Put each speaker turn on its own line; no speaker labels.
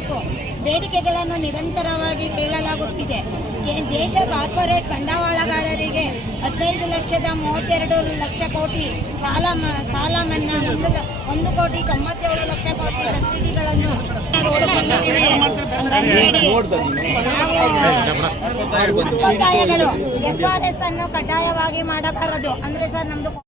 ಮಾಡಬೇಕು ಬೇಡಿಕೆಗಳನ್ನು ನಿರಂತರವಾಗಿ ಕೇಳಲಾಗುತ್ತಿದೆ. ದೇಶ ಕಾರ್ಪೊರೇಟ್ ಬಂಡವಾಳಗಾರರಿಗೆ ಹದಿನೈದು ಲಕ್ಷದ ಮೂವತ್ತೆರಡು ಲಕ್ಷ ಕೋಟಿ ಸಾಲ ಸಾಲ ಮನ್ನಾ ಒಂದು ಒಂದು ಕೋಟಿ ತೊಂಬತ್ತೇಳು ಲಕ್ಷ ಕೋಟಿ ಸಬ್ಸಿಡಿಗಳನ್ನು ಒತ್ತಾಯಗಳು ಎಫ್ ಆರ್ ಎಸ್ ಅನ್ನು ಕಡ್ಡಾಯವಾಗಿ ಮಾಡಬಾರದು. ಅಂದ್ರೆ ಸರ್ ನಮ್ದು